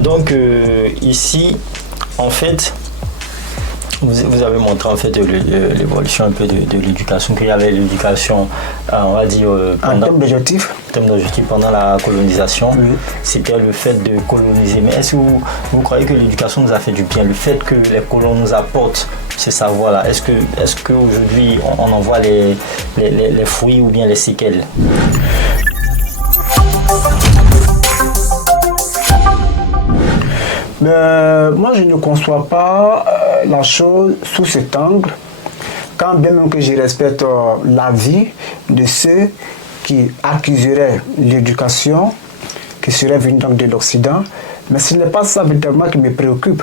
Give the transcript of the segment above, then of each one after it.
Donc ici, en fait, vous avez montré en fait l'évolution un peu de l'éducation, qu'il y avait l'éducation, on va dire, en termes d'objectifs pendant la colonisation. Oui. C'était le fait de coloniser. Mais est-ce que vous croyez que l'éducation nous a fait du bien? Le fait que les colons nous apportent ces savoirs-là, est-ce qu'aujourd'hui on en voit les fruits ou bien les séquelles? Mais moi, je ne conçois pas la chose sous cet angle, quand bien même que je respecte l'avis de ceux qui accuseraient l'éducation, qui serait venue donc de l'Occident, mais ce n'est pas ça véritablement qui me préoccupe.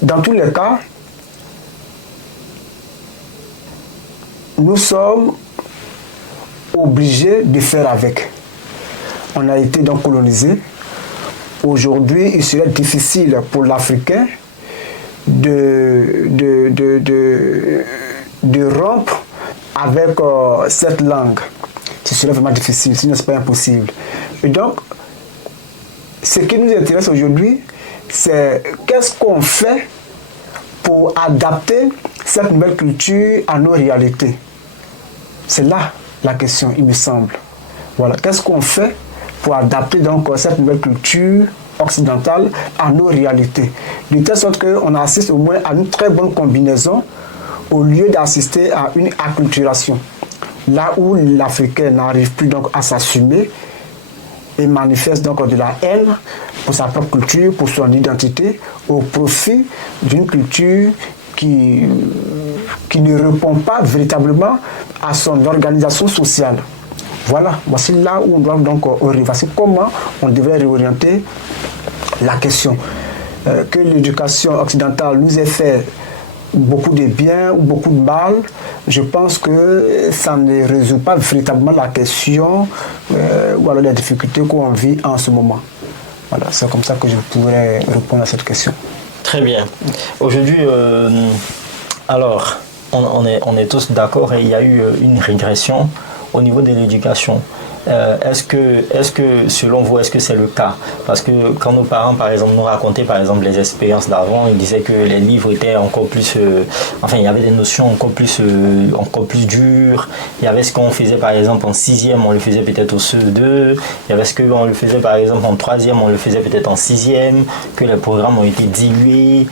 Dans tous les cas, nous sommes obligés de faire avec. On a été donc colonisés. Aujourd'hui, il serait difficile pour l'Africain de rompre avec cette langue. Ce serait vraiment difficile, sinon ce n'est pas impossible. Et donc, ce qui nous intéresse aujourd'hui, c'est qu'est-ce qu'on fait pour adapter cette nouvelle culture à nos réalités. C'est là la question, il me semble. Voilà, qu'est-ce qu'on fait pour adapter donc cette nouvelle culture occidentale à nos réalités. De telle sorte qu'on assiste au moins à une très bonne combinaison au lieu d'assister à une acculturation. Là où l'Africain n'arrive plus donc à s'assumer et manifeste donc de la haine pour sa propre culture, pour son identité, au profit d'une culture qui ne répond pas véritablement à son organisation sociale. Voilà, voici là où on doit donc orienter. Voici comment on devrait réorienter la question. Que l'éducation occidentale nous ait fait beaucoup de bien ou beaucoup de mal, je pense que ça ne résout pas véritablement la question ou alors les difficultés qu'on vit en ce moment. Voilà, c'est comme ça que je pourrais répondre à cette question. Très bien. Aujourd'hui, alors, on est tous d'accord et il y a eu une régression au niveau de l'éducation. Est-ce que selon vous, est-ce que c'est le cas? Parce que quand nos parents, par exemple, nous racontaient par exemple les expériences d'avant, ils disaient que les livres étaient encore plus, enfin il y avait des notions encore plus dures. Il y avait ce qu'on faisait par exemple en 6e, on le faisait peut-être au CE2. Il y avait ce qu'on le faisait par exemple en 3e, on le faisait peut-être en 6e, que les programmes ont été dilués.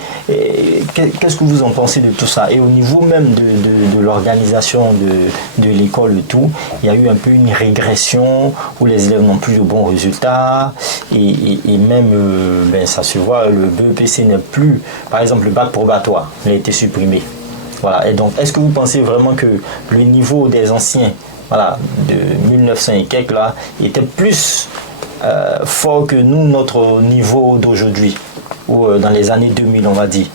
Qu'est-ce que vous en pensez de tout ça? Et au niveau même de l'organisation de l'école et tout, il y a eu un peu une régression où les élèves n'ont plus de bons résultats et même ça se voit, le BEPC n'est plus, par exemple le bac probatoire, il a été supprimé. Voilà. Et donc est-ce que vous pensez vraiment que le niveau des anciens, voilà, de 1900 et quelques là, était plus fort que nous, notre niveau d'aujourd'hui, ou dans les années 2000 on va dire?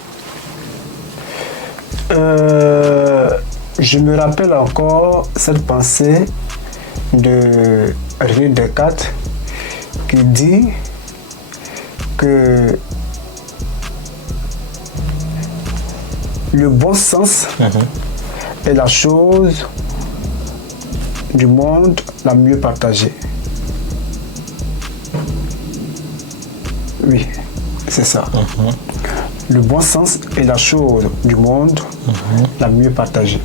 Je me rappelle encore cette pensée de René Descartes qui dit que le bon sens est la chose du monde la mieux partagée. Oui, c'est ça. Le bon sens est la chose du monde la mieux partagée.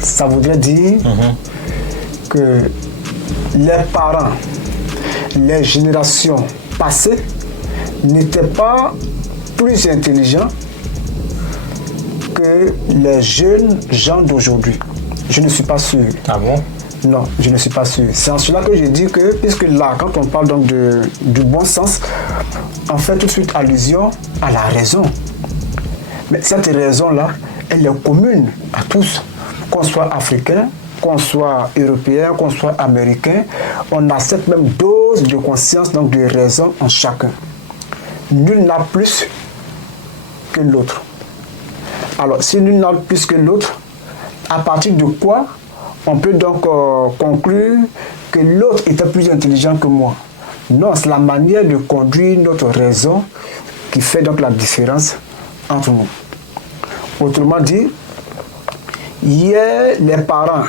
Ça voudrait dire que les parents, les générations passées n'étaient pas plus intelligents que les jeunes gens d'aujourd'hui. Je ne suis pas sûr. Ah bon? Non, je ne suis pas sûr. C'est en cela que je dis que, puisque là, quand on parle donc du bon sens, on fait tout de suite allusion à la raison. Mais cette raison-là, elle est commune à tous, qu'on soit africain, qu'on soit européen, qu'on soit américain, on a cette même dose de conscience, donc de raison en chacun. Nul n'a plus que l'autre. Alors, si nul n'a plus que l'autre, à partir de quoi on peut donc conclure que l'autre était plus intelligent que moi? Non, c'est la manière de conduire notre raison qui fait donc la différence entre nous. Autrement dit, hier, les parents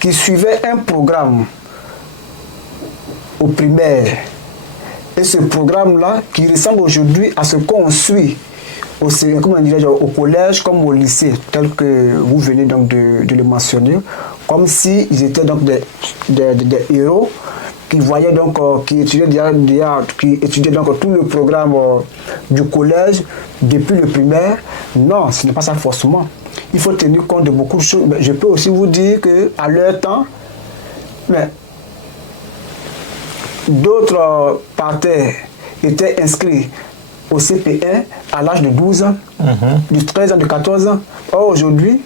qui suivaient un programme au primaire Et ce programme-là, qui ressemble aujourd'hui à ce qu'on suit au collège comme au lycée, tel que vous venez donc de le mentionner, comme s'ils étaient donc des héros qui voyaient donc, qui étudiaient donc tout le programme du collège depuis le primaire. Non, ce n'est pas ça forcément. Il faut tenir compte de beaucoup de choses. Mais je peux aussi vous dire qu'à leur temps, d'autres partaient, étaient inscrits au CP1 à l'âge de 12 ans, de 13 ans, de 14 ans. Or, aujourd'hui,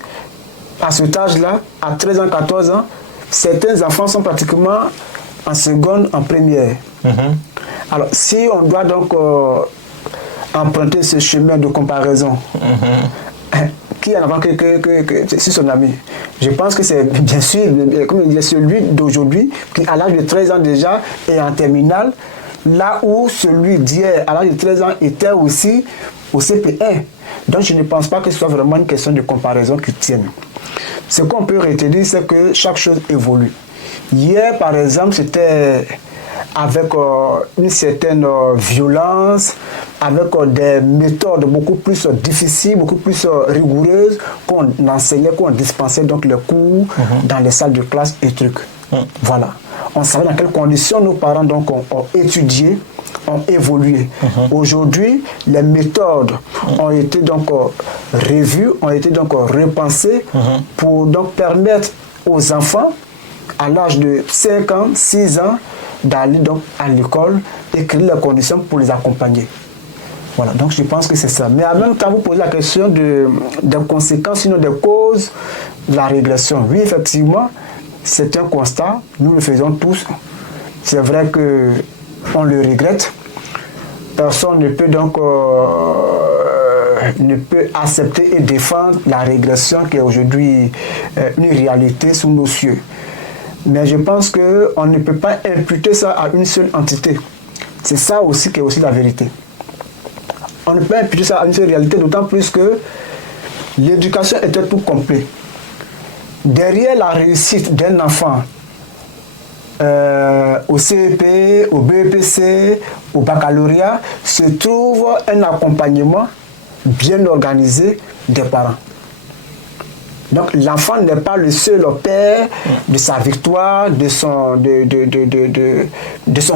à cet âge-là, à 13 ans, 14 ans, certains enfants sont pratiquement en seconde, en première. Alors, si on doit donc emprunter ce chemin de comparaison, qui est en avant que c'est son ami? Je pense que c'est bien sûr, comme il dit, celui d'aujourd'hui qui, à l'âge de 13 ans déjà, est en terminale, là où celui d'hier, à l'âge de 13 ans, était aussi au CP1. Donc, je ne pense pas que ce soit vraiment une question de comparaison qui tienne. Ce qu'on peut retenir, c'est que chaque chose évolue. Hier, par exemple, c'était avec une certaine violence, avec des méthodes beaucoup plus difficiles, beaucoup plus rigoureuses qu'on enseignait, qu'on dispensait donc les cours dans les salles de classe et trucs. Voilà. On savait dans quelles conditions nos parents donc ont étudié, ont évolué. Aujourd'hui, les méthodes ont été donc revues, ont été donc repensées pour donc permettre aux enfants à l'âge de 5 ans, 6 ans, d'aller donc à l'école et créer les conditions pour les accompagner. Voilà, donc je pense que c'est ça. Mais en même temps, vous posez la question des conséquences, sinon des causes de la régression. Oui, effectivement, c'est un constat, nous le faisons tous. C'est vrai qu'on le regrette. Personne ne peut donc ne peut accepter et défendre la régression qui est aujourd'hui une réalité sous nos cieux. Mais je pense qu'on ne peut pas imputer ça à une seule entité. C'est ça aussi qui est aussi la vérité. On ne peut pas imputer ça à une seule réalité, d'autant plus que l'éducation était tout complet. Derrière la réussite d'un enfant, au CEP, au BEPC, au baccalauréat, se trouve un accompagnement bien organisé des parents. Donc l'enfant n'est pas le seul père de sa victoire, de son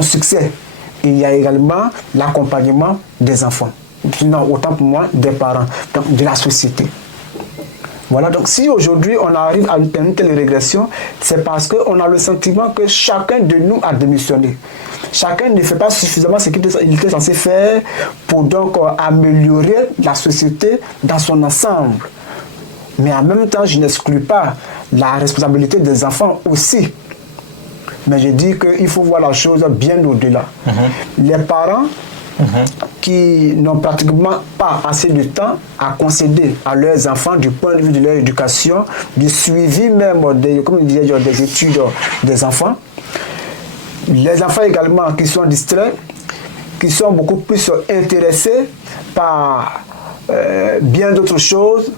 succès. Il y a également l'accompagnement des enfants. Non, autant pour moi, des parents, donc de la société. Voilà, donc si aujourd'hui on arrive à une telle régression, c'est parce qu'on a le sentiment que chacun de nous a démissionné. Chacun ne fait pas suffisamment ce qu'il était censé faire pour donc améliorer la société dans son ensemble. Mais en même temps, je n'exclus pas la responsabilité des enfants aussi. Mais je dis qu'il faut voir la chose bien au-delà. Les parents qui n'ont pratiquement pas assez de temps à concéder à leurs enfants du point de vue de leur éducation, du suivi même des études des enfants. Les enfants également qui sont distraits, qui sont beaucoup plus intéressés par bien d'autres choses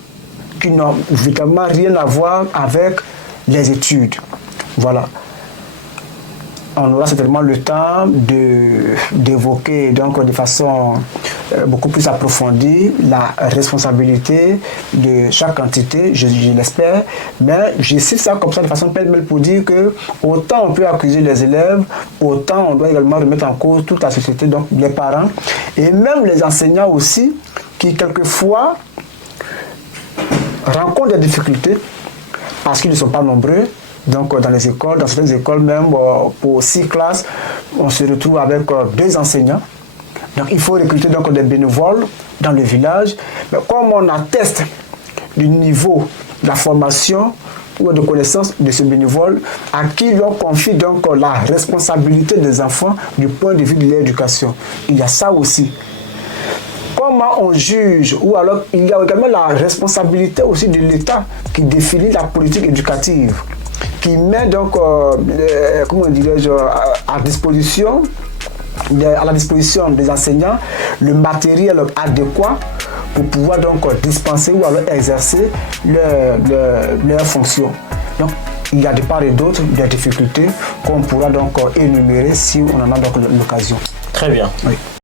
qui n'ont évidemment rien à voir avec les études. Voilà. On aura certainement le temps d'évoquer donc de façon beaucoup plus approfondie la responsabilité de chaque entité, je l'espère, mais je cite ça comme ça de façon pêle-mêle pour dire que autant on peut accuser les élèves, autant on doit également remettre en cause toute la société, donc les parents et même les enseignants aussi, qui quelquefois rencontrent des difficultés parce qu'ils ne sont pas nombreux. Donc dans les écoles, dans certaines écoles même, pour 6 classes, on se retrouve avec 2 enseignants. Donc il faut recruter donc des bénévoles dans le village. Mais comme on atteste du niveau de la formation ou de connaissance de ce bénévole, à qui l'on confie donc la responsabilité des enfants du point de vue de l'éducation. Il y a ça aussi. Comment on juge, ou alors il y a également la responsabilité aussi de l'État qui définit la politique éducative, qui met donc, comment dirais-je, à la disposition des enseignants le matériel adéquat pour pouvoir donc dispenser ou alors exercer leurs fonctions. Donc, il y a de part et d'autre des difficultés qu'on pourra donc énumérer si on en a donc l'occasion. Très bien. Oui.